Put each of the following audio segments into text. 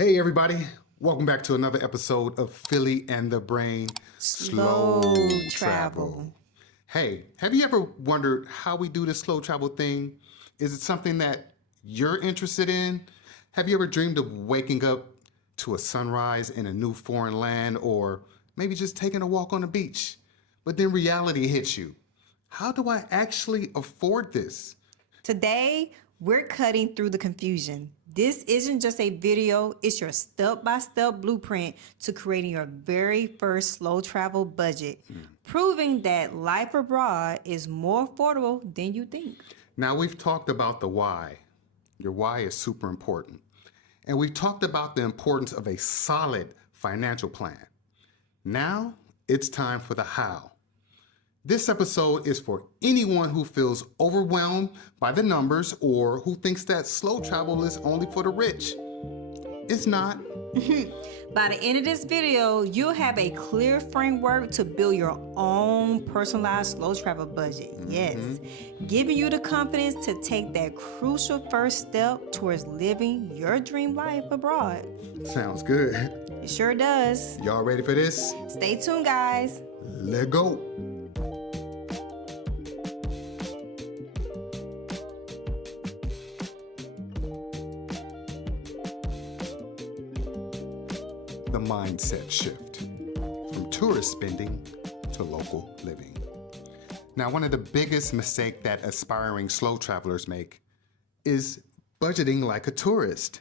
Hey everybody, welcome back to another episode of Philly and the Brain Slow travel. Hey, have you ever wondered how we do this slow travel thing? Is it something that you're interested in? Have you ever dreamed of waking up to a sunrise in a new foreign land, or maybe just taking a walk on the beach? But then reality hits you. How do I actually afford this? Today, we're cutting through the confusion. This isn't just a video, it's your step-by-step blueprint to creating your very first slow travel budget, proving that life abroad is more affordable than you think. Now, we've talked about the why. Your why is super important. And we've talked about the importance of a solid financial plan. Now, it's time for the how. This episode is for anyone who feels overwhelmed by the numbers or who thinks that slow travel is only for the rich. It's not. By the end of this video, you'll have a clear framework to build your own personalized slow travel budget. Yes, giving you the confidence to take that crucial first step towards living your dream life abroad. Sounds good. It sure does. Y'all ready for this? Stay tuned, guys. Let's go. The mindset shift from tourist spending to local living. Now, one of the biggest mistakes that aspiring slow travelers make is budgeting like a tourist.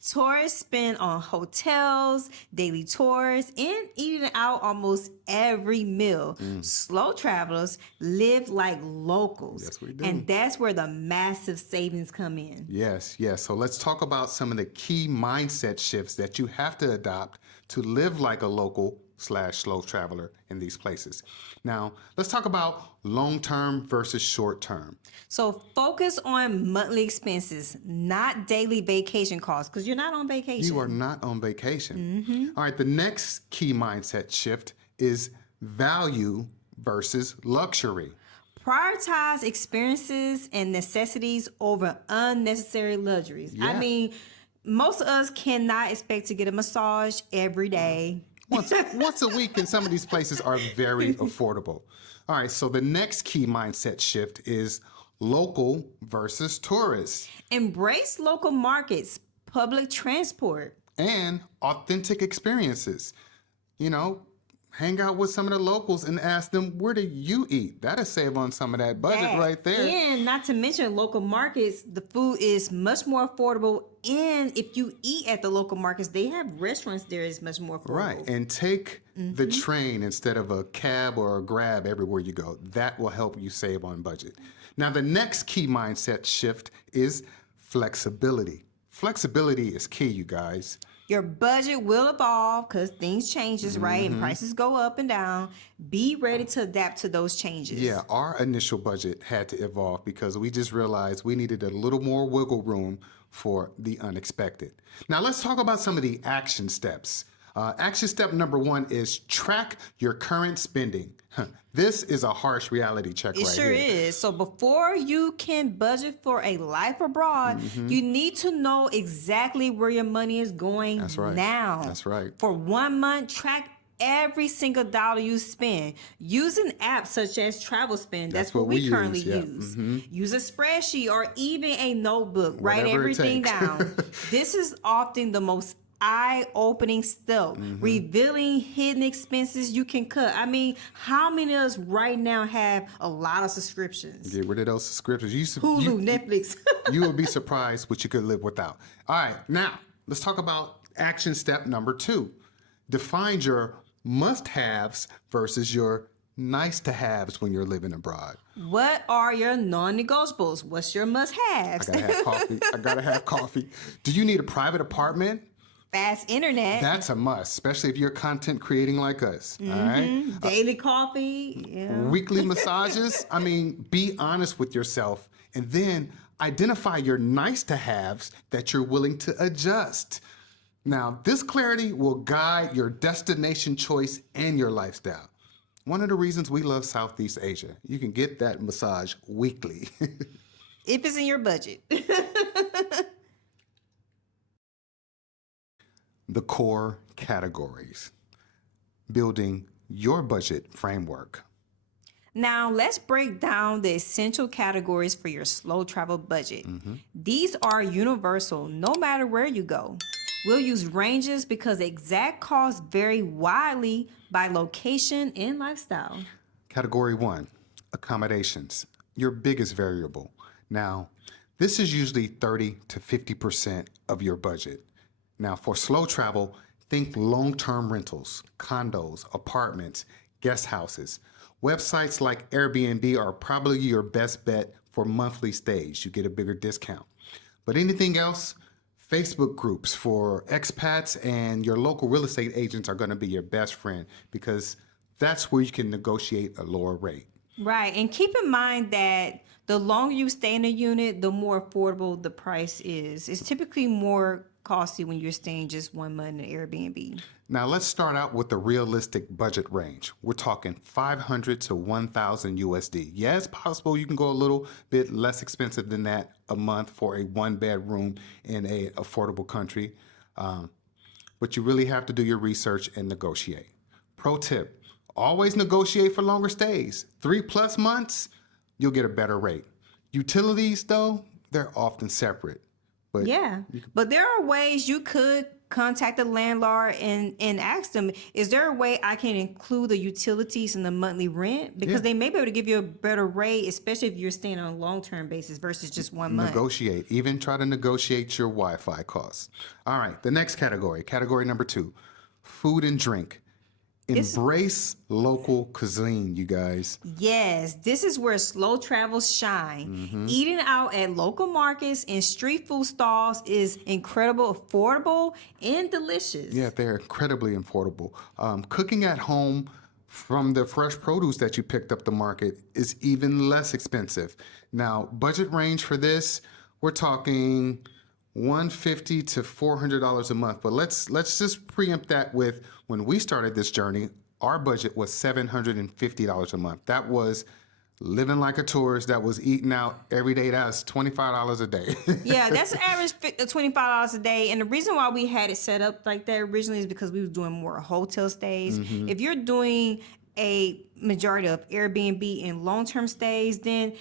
Tourists spend on hotels, daily tours, and eating out almost every meal. Slow travelers live like locals. Yes, we do. And that's where the massive savings come in. Yes. So let's talk about some of the key mindset shifts that you have to adopt to live like a local/slow traveler in these places. Now, let's talk about long-term versus short-term. So focus on monthly expenses, not daily vacation costs, because you're not on vacation. You are not on vacation. All right, the next key mindset shift is value versus luxury. Prioritize experiences and necessities over unnecessary luxuries. Yeah. I mean, most of us cannot expect to get a massage every day. Once a week, and some of these places are very affordable. All right, so the next key mindset shift is local versus tourist Embrace local markets, public transport. and authentic experiences. You know, hang out with some of the locals and ask them, where do you eat? That'll save on some of that budget right there. And not to mention local markets, the food is much more affordable. And if you eat at the local markets, they have restaurants there is much more affordable. Right, and take the train instead of a cab or a Grab everywhere you go. That will help you save on budget. Now, the next key mindset shift is flexibility. Flexibility is key, you guys. Your budget will evolve because things changes, right? And prices go up and down. Be ready to adapt to those changes. Yeah, our initial budget had to evolve because we just realized we needed a little more wiggle room for the unexpected. Now, let's talk about some of the action steps. Action step number 1 is track your current spending. This is a harsh reality check It right sure here. is. So before you can budget for a life abroad, you need to know exactly where your money is going right. now. That's right. For 1 month, track every single dollar you spend. Use an app such as Travel Spend. That's what we currently use, yeah. use. Use a spreadsheet or even a notebook. Write Whatever it everything takes. down. This is often the most eye-opening step, revealing hidden expenses you can cut. I mean, how many of us right now have a lot of subscriptions? Get rid of those subscriptions. Hulu, Netflix. You will be surprised what you could live without. All right, now let's talk about action step number 2. Define your must-haves versus your nice-to-haves when you're living abroad. What are your non-negotiables? What's your I must-haves? gotta have coffee. I gotta have coffee. Do you need a private apartment? Fast internet. That's a must, especially if you're content creating like us. All right. Daily coffee. Yeah. Weekly massages. I mean, be honest with yourself and then identify your nice to haves that you're willing to adjust. Now, this clarity will guide your destination choice and your lifestyle. One of the reasons we love Southeast Asia, you can get that massage weekly. If it's in your budget. the core categories, building your budget framework. Now, let's break down the essential categories for your slow travel budget. These are universal no matter where you go. We'll use ranges because exact costs vary widely by location and lifestyle. Category 1, accommodations, your biggest variable. Now, this is usually 30 to 50% of your budget. Now, for slow travel, think long-term rentals, condos, apartments, guest houses. Websites like Airbnb are probably your best bet for monthly stays. You get a bigger discount. But anything else, Facebook groups for expats and your local real estate agents are going to be your best friend because that's where you can negotiate a lower rate. Right. And keep in mind that the longer you stay in a unit, the more affordable the price is. It's typically more costly when you're staying just 1 month in Airbnb. Now let's start out with the realistic budget range. We're talking 500 to 1,000 USD. Yeah, it's possible you can go a little bit less expensive than that a month for a 1-bedroom in a affordable country, but you really have to do your research and negotiate. Pro tip, always negotiate for longer stays. 3+ months, you'll get a better rate. Utilities though, they're often separate. But yeah, but there are ways you could contact the landlord and ask them, is there a way I can include the utilities in the monthly rent? Because they may be able to give you a better rate, especially if you're staying on a long-term basis versus just 1 month. Negotiate. Even try to negotiate your Wi-Fi costs. All right, the next category, category number 2, food and drink. Embrace local cuisine, you guys. Yes, this is where slow travels shine. Eating out at local markets and street food stalls is incredible, affordable, and delicious. Yeah, they're incredibly affordable. Cooking at home from the fresh produce that you picked up the market is even less expensive. Now, budget range for this, we're talking $150 to $400 a month. But let's just preempt that with when we started this journey, our budget was $750 a month. That was living like a tourist. That was eating out every day. That's $25 a day. Yeah, that's an average $25 a day. And the reason why we had it set up like that originally is because we was doing more hotel stays. If you're doing a majority of Airbnb and long-term stays, then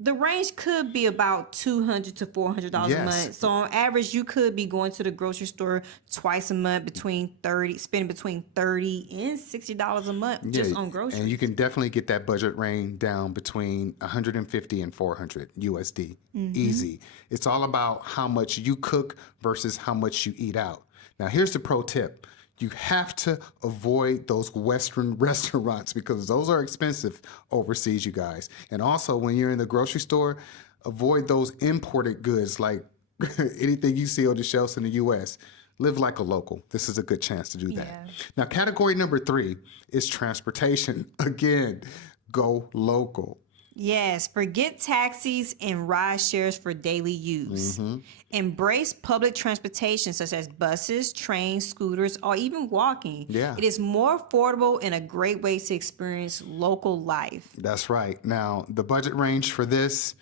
the range could be about $200 to $400 a month. So on average, you could be going to the grocery store twice a month, spending between $30 and $60 a month just on groceries. And you can definitely get that budget range down between $150 and $400 USD. Easy. It's all about how much you cook versus how much you eat out. Now, here's the pro tip. You have to avoid those Western restaurants because those are expensive overseas, you guys. And also, when you're in the grocery store, avoid those imported goods like anything you see on the shelves in the U.S. Live like a local. This is a good chance to do that. Yeah. Now, category number 3 is transportation. Again, go local. Yes, forget taxis and ride shares for daily use. Embrace public transportation such as buses, trains, scooters, or even walking. Yeah. It is more affordable and a great way to experience local life. That's right. Now, the budget range for this,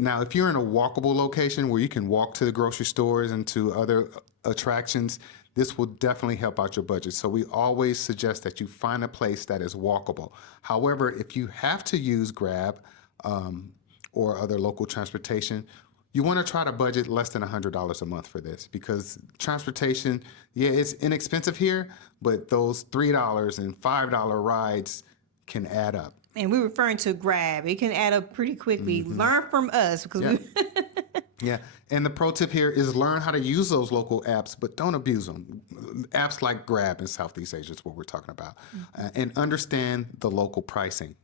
now, if you're in a walkable location where you can walk to the grocery stores and to other attractions, this will definitely help out your budget. So we always suggest that you find a place that is walkable. However, if you have to use Grab or other local transportation, you want to try to budget less than $100 a month for this because transportation, it's inexpensive here, but those $3 and $5 rides can add up. And we're referring to Grab. It can add up pretty quickly. Learn from us because Yeah, and the pro tip here is learn how to use those local apps, but don't abuse them. Apps like Grab in Southeast Asia is what we're talking about. And understand the local pricing,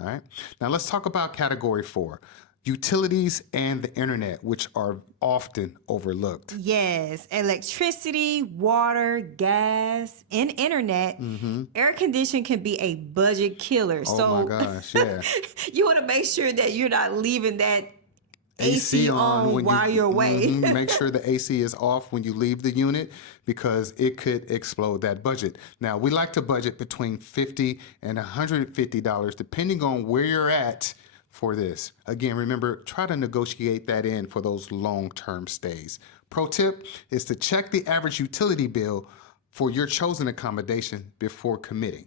all right? Now let's talk about category 4, utilities and the internet, which are often overlooked. Yes, electricity, water, gas, and internet. Air conditioning can be a budget killer. Oh my gosh, yeah. You want to make sure that you're not leaving that AC on while you're away. Make sure the AC is off when you leave the unit because it could explode that budget. Now, we like to budget between $50 and $150 depending on where you're at for this. Again, remember, try to negotiate that in for those long-term stays. Pro tip is to check the average utility bill for your chosen accommodation before committing.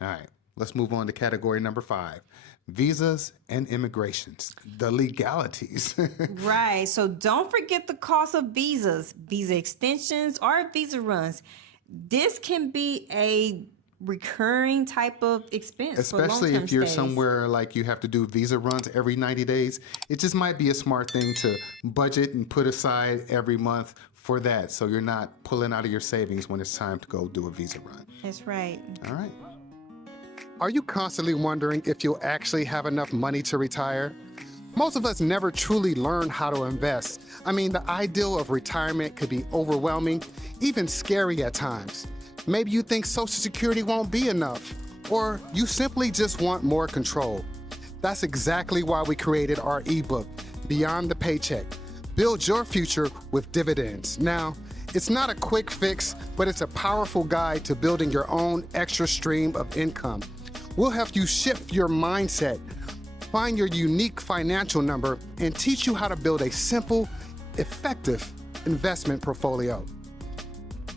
All right, let's move on to category number 5, visas and immigrations, the legalities. Right. So don't forget the cost of visas, visa extensions, or visa runs. This can be a recurring type of expense, Especially for long-term if you're stays. somewhere like you have to do visa runs every 90 days. It just might be a smart thing to budget and put aside every month for that, so you're not pulling out of your savings when it's time to go do a visa run. That's right. All right. Are you constantly wondering if you'll actually have enough money to retire? Most of us never truly learn how to invest. I mean, the ideal of retirement could be overwhelming, even scary at times. Maybe you think Social Security won't be enough, or you simply just want more control. That's exactly why we created our ebook, Beyond the Paycheck. Build your future with dividends. Now, it's not a quick fix, but it's a powerful guide to building your own extra stream of income. We'll help you shift your mindset, find your unique financial number, and teach you how to build a simple, effective investment portfolio.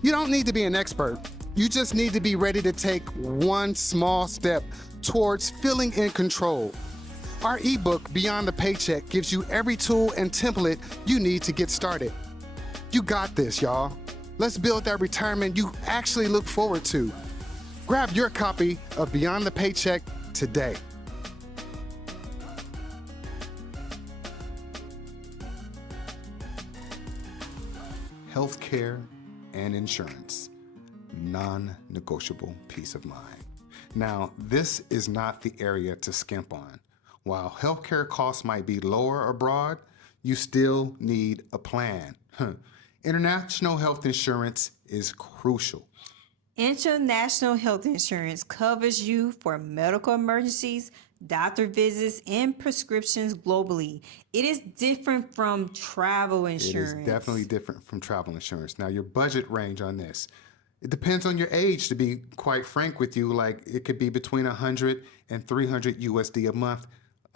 You don't need to be an expert. You just need to be ready to take one small step towards feeling in control. Our ebook, Beyond the Paycheck, gives you every tool and template you need to get started. You got this, y'all. Let's build that retirement you actually look forward to. Grab your copy of Beyond the Paycheck today. Healthcare and insurance, non-negotiable peace of mind. Now, this is not the area to skimp on. While healthcare costs might be lower abroad, you still need a plan. International health insurance is crucial. International health insurance covers you for medical emergencies, doctor visits, and prescriptions globally. It is different from travel insurance. It is definitely different from travel insurance. Now, your budget range on this, it depends on your age, to be quite frank with you. Like, it could be between 100 and 300 USD a month.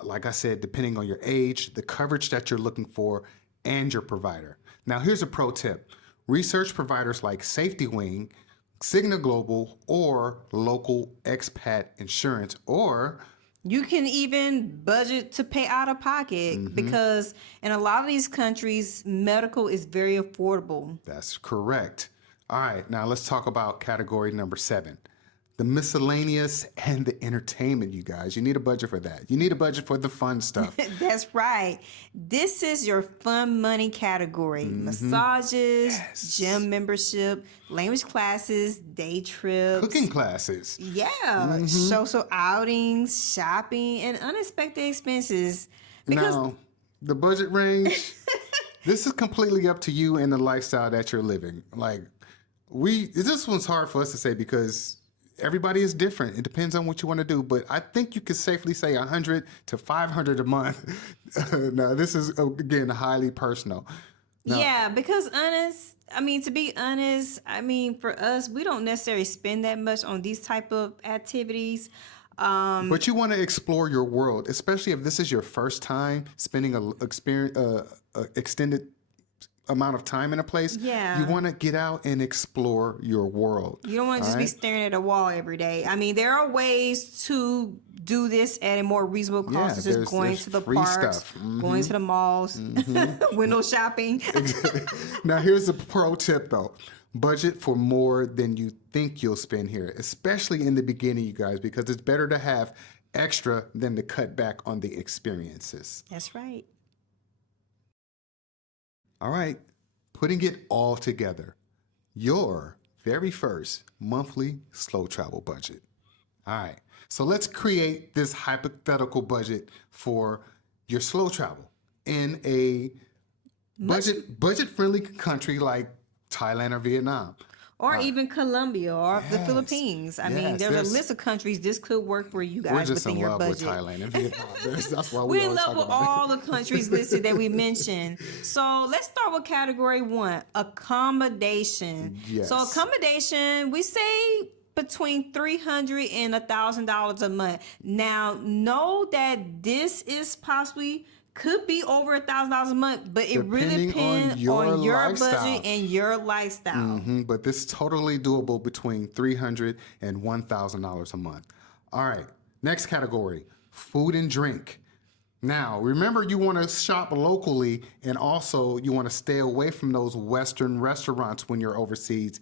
Like I said, depending on your age, the coverage that you're looking for, and your provider. Now, here's a pro tip. Research providers like Safety Wing, Cigna Global, or local expat insurance, or you can even budget to pay out of pocket because in a lot of these countries, medical is very affordable. That's correct. All right, now let's talk about category number 7, the miscellaneous and the entertainment, you guys. You need a budget for that. You need a budget for the fun stuff. That's right. This is your fun money category. Massages, gym membership, language classes, day trips. Cooking classes. Yeah. Social outings, shopping, and unexpected expenses. Because Now, the budget range, this is completely up to you and the lifestyle that you're living. Like, this one's hard for us to say because everybody is different. It depends on what you want to do, but I think you could safely say 100 to 500 a month. Now, this is, again, highly personal. Now, yeah, because to be honest, for us, we don't necessarily spend that much on these type of activities. But you want to explore your world, especially if this is your first time spending a extended amount of time in a place. Yeah. You want to get out and explore your world. You don't want to just be staring at a wall every day. I mean, there are ways to do this at a more reasonable cost, such as going to the free parks, stuff. going to the malls, window shopping. Now, here's a pro tip, though. Budget for more than you think you'll spend here, especially in the beginning, you guys, because it's better to have extra than to cut back on the experiences. That's right. All right, putting it all together, your very first monthly slow travel budget. All right, so let's create this hypothetical budget for your slow travel in a budget-friendly country like Thailand or Vietnam. Or even Colombia or the Philippines. I mean, there's a list of countries this could work for you guys within your budget. We're just in love with Thailand and Vietnam. That's why We're in love with all the countries listed that we mentioned. So let's start with category 1, accommodation. Yes. So accommodation, we say between $300 and $1,000 a month. Now, know that this is possibly could be over $1,000 a month, but it really depends on your lifestyle. budget and your lifestyle. But this is totally doable between $300 and $1,000 a month. All right, next category, food and drink. Now, remember, you want to shop locally, and also you want to stay away from those Western restaurants when you're overseas,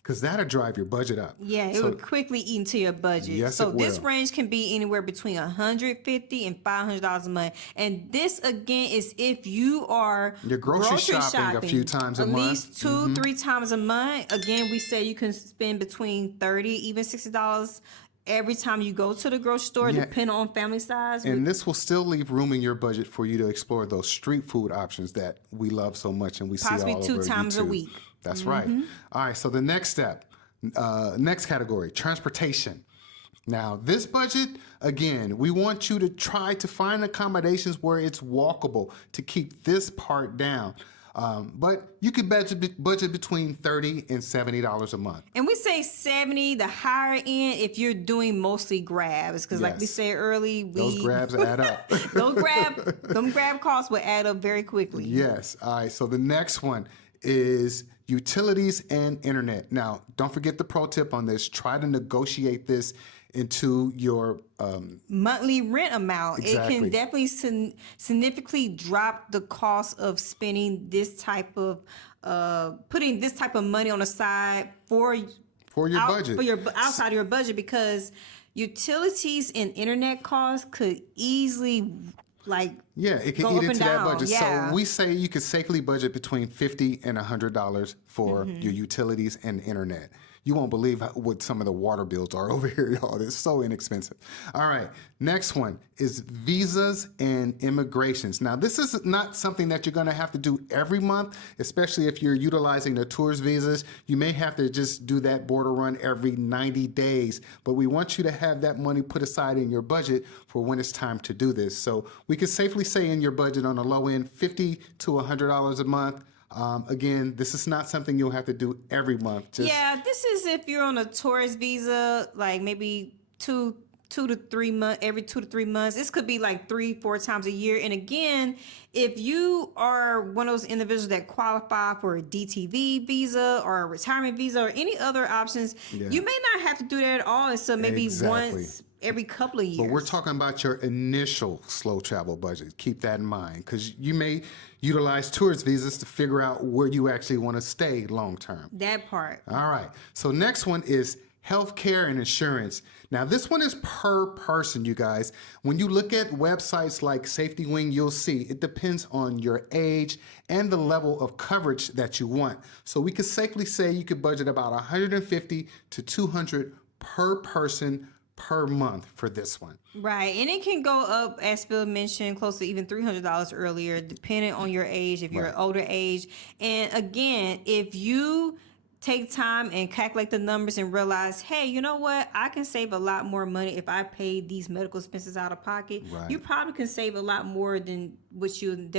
because that'll drive your budget up. Yeah, it would quickly eat into your budget. Yes, so it this will. range can be anywhere between $150 and $500 a month. And this again is if you are You're grocery shopping a few times a month. At least 2-3 times a month. Again, we say you can spend between $30, even $60 every time you go to the grocery store, depending on family size. And this will still leave room in your budget for you to explore those street food options that we love so much and we see all over possibly 2 times a YouTube. week. That's right. All right, so the next step, next category, transportation. Now, this budget, again, we want you to try to find accommodations where it's walkable to keep this part down. But you could budget between $30 and $70 a month. And we say 70, the higher end, if you're doing mostly grabs, because like we said early, those grabs add up. them grab costs will add up very quickly. Yes. All right. So the next one is utilities and internet. Now, don't forget the pro tip on this. Try to negotiate this into your monthly rent amount. Exactly. It can definitely significantly drop the cost of spending this type of putting this type of money on the side for your budget, for your outside of your budget, because utilities and internet costs could easily it can eat into that budget. So we say you could safely budget between $50 and $100 for your utilities and internet. You won't believe what some of the water bills are over here, y'all. It's so inexpensive. All right, next one is visas and immigrations. Now, this is not something that you're gonna have to do every month, especially if you're utilizing the tourist visas. You may have to just do that border run every 90 days, but we want you to have that money put aside in your budget for when it's time to do this. So we could safely say in your budget on the low end, $50 to $100 a month. Again, this is not something you'll have to do every month. This is if you're on a tourist visa, like maybe 2 to 3 months, every 2 to 3 months. This could be like 3-4 times a year. And again, if you are one of those individuals that qualify for a DTV visa or a retirement visa or any other options, you may not have to do that at all. And so maybe once every couple of years. But we're talking about your initial slow travel budget. Keep that in mind, because you may utilize tourist visas to figure out where you actually want to stay long term. That part. All right. So next one is healthcare and insurance. Now, this one is per person, you guys. When you look at websites like Safety Wing, you'll see it depends on your age and the level of coverage that you want. So we could safely say you could budget about $150 to $200 per person per month for this one. Right. And it can go up, as Phil mentioned, close to even $300 earlier, depending on your age, if you're an older age. And again, if you take time and calculate the numbers and realize, hey, you know what? I can save a lot more money if I pay these medical expenses out of pocket. Right. You probably can save a lot more than what you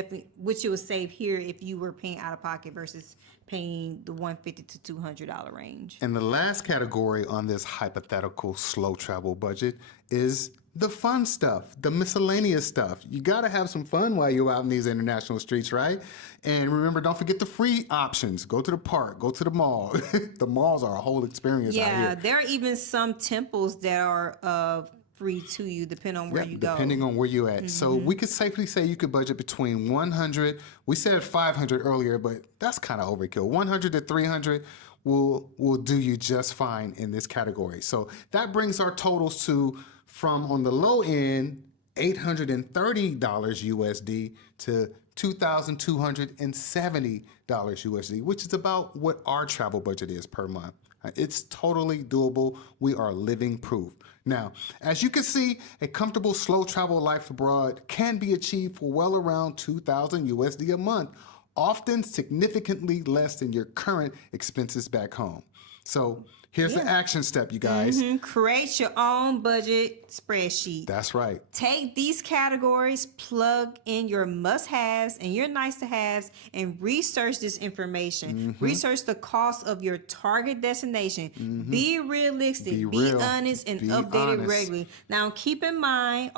would save here if you were paying out of pocket versus paying the $150 to $200 range. And the last category on this hypothetical slow travel budget is the fun stuff, the miscellaneous stuff. You got to have some fun while you're out in these international streets, right? And remember, don't forget the free options. Go to the park, go to the mall. The malls are a whole experience out here. There are even some temples that are free to you, depending on where you go. Depending on where you're at. So we could safely say you could budget between 100. We said 500 earlier, but that's kind of overkill. 100 to 300 will do you just fine in this category. So that brings our totals to, from on the low end, $830 USD to $2,270 USD, which is about what our travel budget is per month. It's totally doable. We are living proof. Now, as you can see, a comfortable slow travel life abroad can be achieved for well around $2,000 USD a month, often significantly less than your current expenses back home. So here's the action step, you guys. Create your own budget spreadsheet. That's right. Take these categories, plug in your must-haves and your nice-to-haves, and research this information. Research the cost of your target destination. Be realistic, be real, honest, and be update it honest. regularly. Now, keep in mind,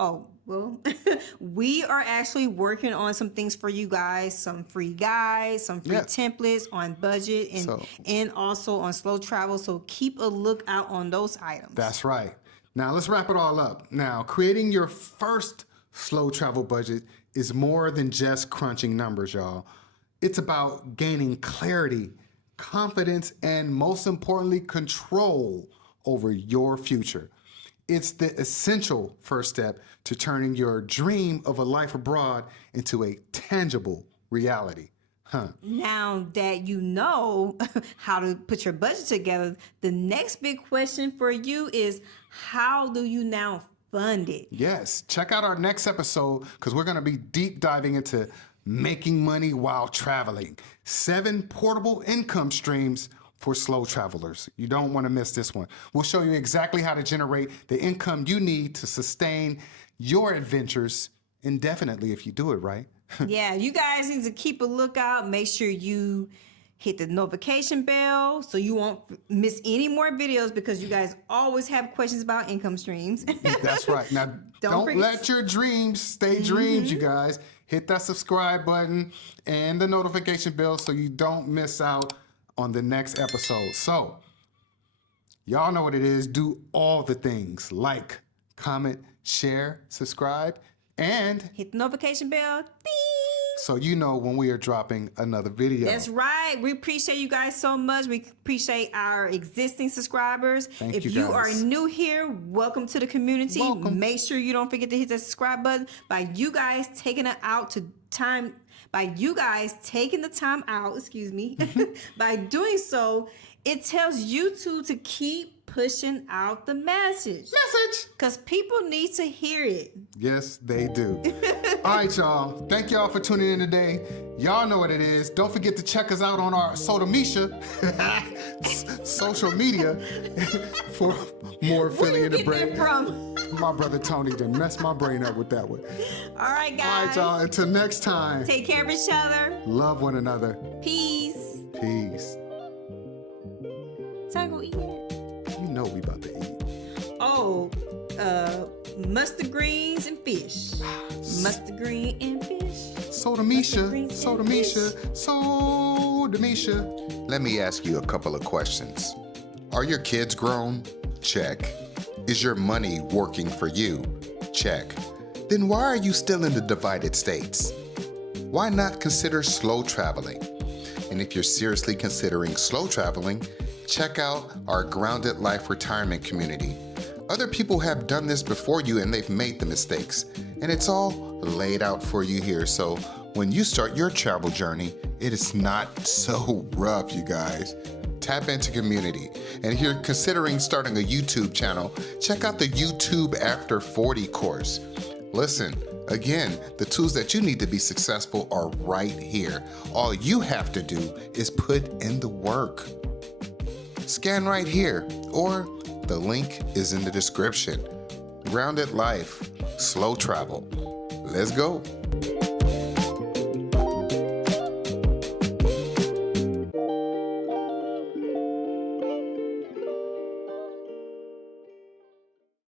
we are actually working on some things for you guys, some free guides, some free templates on budget and also on slow travel. So keep a lookout on those items. That's right. Now let's wrap it all up. Now, creating your first slow travel budget is more than just crunching numbers, y'all. It's about gaining clarity, confidence, and most importantly, control over your future. It's the essential first step to turning your dream of a life abroad into a tangible reality. Now that you know how to put your budget together, the next big question for you is, how do you now fund it? Yes, check out our next episode because we're going to be deep diving into making money while traveling. 7 portable income streams for slow travelers. You don't want to miss this one. We'll show you exactly how to generate the income you need to sustain your adventures indefinitely if you do it right. Yeah, you guys need to keep a lookout. Make sure you hit the notification bell so you won't miss any more videos because you guys always have questions about income streams. That's right. Now, don't let your dreams stay dreams, you guys. Hit that subscribe button and the notification bell so you don't miss out on the next episode. So, y'all know what it is. Do all the things. Like, comment, share, subscribe, and hit the notification bell. Beep. So you know when we are dropping another video. That's right. We appreciate you guys so much. We appreciate our existing subscribers. Thank if you you are guys. new here, welcome to the community. Welcome. Make sure you don't forget to hit that subscribe button. By you guys taking the time out, by doing so, it tells YouTube to keep pushing out the message. Because people need to hear it. Yes, they do. All right, y'all. Thank y'all for tuning in today. Y'all know what it is. Don't forget to check us out on our social media for more Philly in the brain. From? My brother Tony done messed my brain up with that one. All right, guys. All right, y'all. Until next time. Take care of each other. Love one another. Peace. Peace. Time to go eat. You know we about to eat. Oh, mustard greens and fish. Mustard green and fish. Soda Misha. Let me ask you a couple of questions. Are your kids grown? Check. Is your money working for you? Check. Then why are you still in the divided states? Why not consider slow traveling? And if you're seriously considering slow traveling, check out our Grounded Life Retirement community. Other people have done this before you and they've made the mistakes. And it's all laid out for you here. So when you start your travel journey, it is not so rough, you guys. Tap into community. And if you're considering starting a YouTube channel, check out the YouTube After 40 course. Listen, again, the tools that you need to be successful are right here. All you have to do is put in the work. Scan right here, or the link is in the description. Grounded Life, slow travel. Let's go.